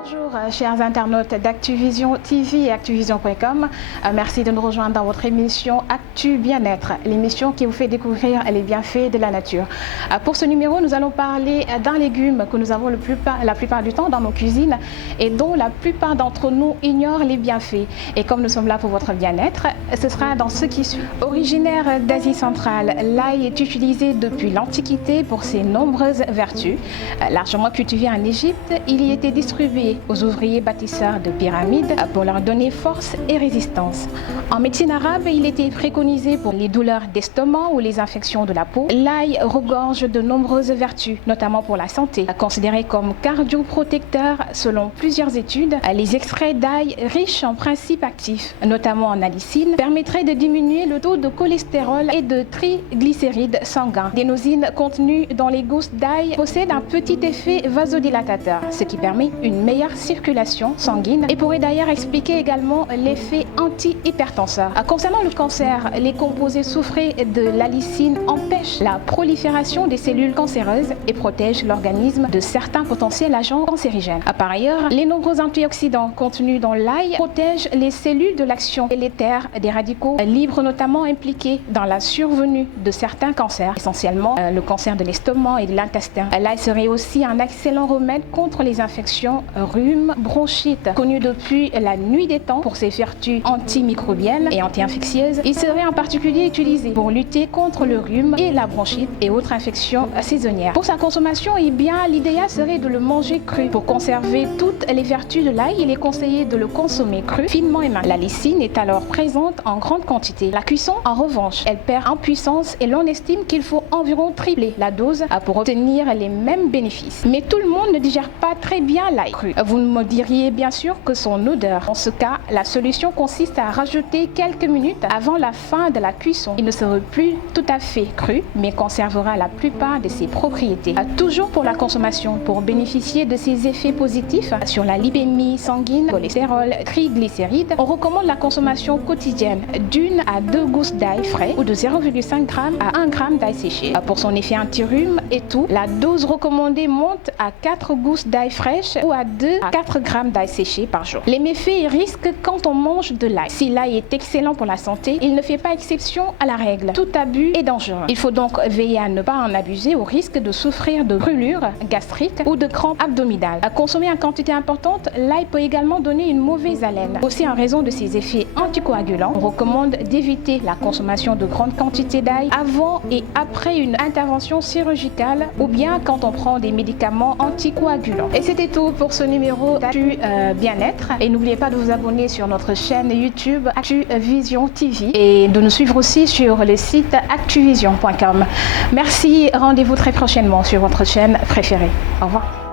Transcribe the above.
Bonjour chers internautes d'Actuvision TV et Actuvision.com. Merci de nous rejoindre dans votre émission Actu Bien-être, l'émission qui vous fait découvrir les bienfaits de la nature. Pour ce numéro, nous allons parler d'un légume que nous avons la plupart du temps dans nos cuisines et dont la plupart d'entre nous ignorent les bienfaits. Et comme nous sommes là pour votre bien-être, ce sera dans ce qui suit. Originaire d'Asie centrale, l'ail est utilisé depuis l'Antiquité pour ses nombreuses vertus. Largement cultivé en Égypte, il y était distribué aux ouvriers bâtisseurs de pyramides pour leur donner force et résistance. En médecine arabe, il était préconisé pour les douleurs d'estomac ou les infections de la peau. L'ail regorge de nombreuses vertus, notamment pour la santé. Considéré comme cardioprotecteur selon plusieurs études, les extraits d'ail riches en principes actifs, notamment en allicine, permettraient de diminuer le taux de cholestérol et de triglycérides sanguins. L'énosine contenue dans les gousses d'ail possède un petit effet vasodilatateur, ce qui permet une meilleure circulation sanguine et pourrait d'ailleurs expliquer également l'effet anti-hypertenseur. Concernant le cancer, les composés soufrés de l'allicine empêchent la prolifération des cellules cancéreuses et protègent l'organisme de certains potentiels agents cancérigènes. Par ailleurs, les nombreux antioxydants contenus dans l'ail protègent les cellules de l'action délétère des radicaux libres, notamment impliqués dans la survenue de certains cancers, essentiellement le cancer de l'estomac et de l'intestin. L'ail serait aussi un excellent remède contre les infections rhume, bronchite, connu depuis la nuit des temps pour ses vertus antimicrobiennes et anti-infectieuses. Il serait en particulier utilisé pour lutter contre le rhume et la bronchite et autres infections saisonnières. Pour sa consommation, l'idéal serait de le manger cru. Pour conserver toutes les vertus de l'ail, il est conseillé de le consommer cru, finement émincé. La lysine est alors présente en grande quantité. La cuisson, en revanche, elle perd en puissance et l'on estime qu'il faut environ tripler la dose pour obtenir les mêmes bénéfices. Mais tout le monde ne digère pas très bien l'ail cru. Vous me diriez bien sûr que son odeur. Dans ce cas, la solution consiste à rajouter quelques minutes avant la fin de la cuisson. Il ne sera plus tout à fait cru, mais conservera la plupart de ses propriétés. Toujours pour la consommation, pour bénéficier de ses effets positifs sur la lipémie sanguine, cholestérol, triglycérides, on recommande la consommation quotidienne d'1 à 2 gousses d'ail frais ou de 0,5 g à 1 g d'ail séché. Pour son effet anti-rhume et tout, la dose recommandée monte à 4 gousses d'ail fraîche ou à 2 à 4 g d'ail séché par jour. Les méfaits risquent quand on mange de l'ail. Si l'ail est excellent pour la santé, il ne fait pas exception à la règle. Tout abus est dangereux. Il faut donc veiller à ne pas en abuser au risque de souffrir de brûlures gastriques ou de crampes abdominales. À consommer en quantité importante, l'ail peut également donner une mauvaise haleine. Aussi en raison de ses effets anticoagulants, on recommande d'éviter la consommation de grandes quantités d'ail avant et après une intervention chirurgicale ou bien quand on prend des médicaments anticoagulants. Et c'était tout pour ce numéro d'Actu Bien-être. Et n'oubliez pas de vous abonner sur notre chaîne YouTube Actuvision TV et de nous suivre aussi sur le site Actuvision.com. Merci, rendez-vous très prochainement sur votre chaîne préférée. Au revoir.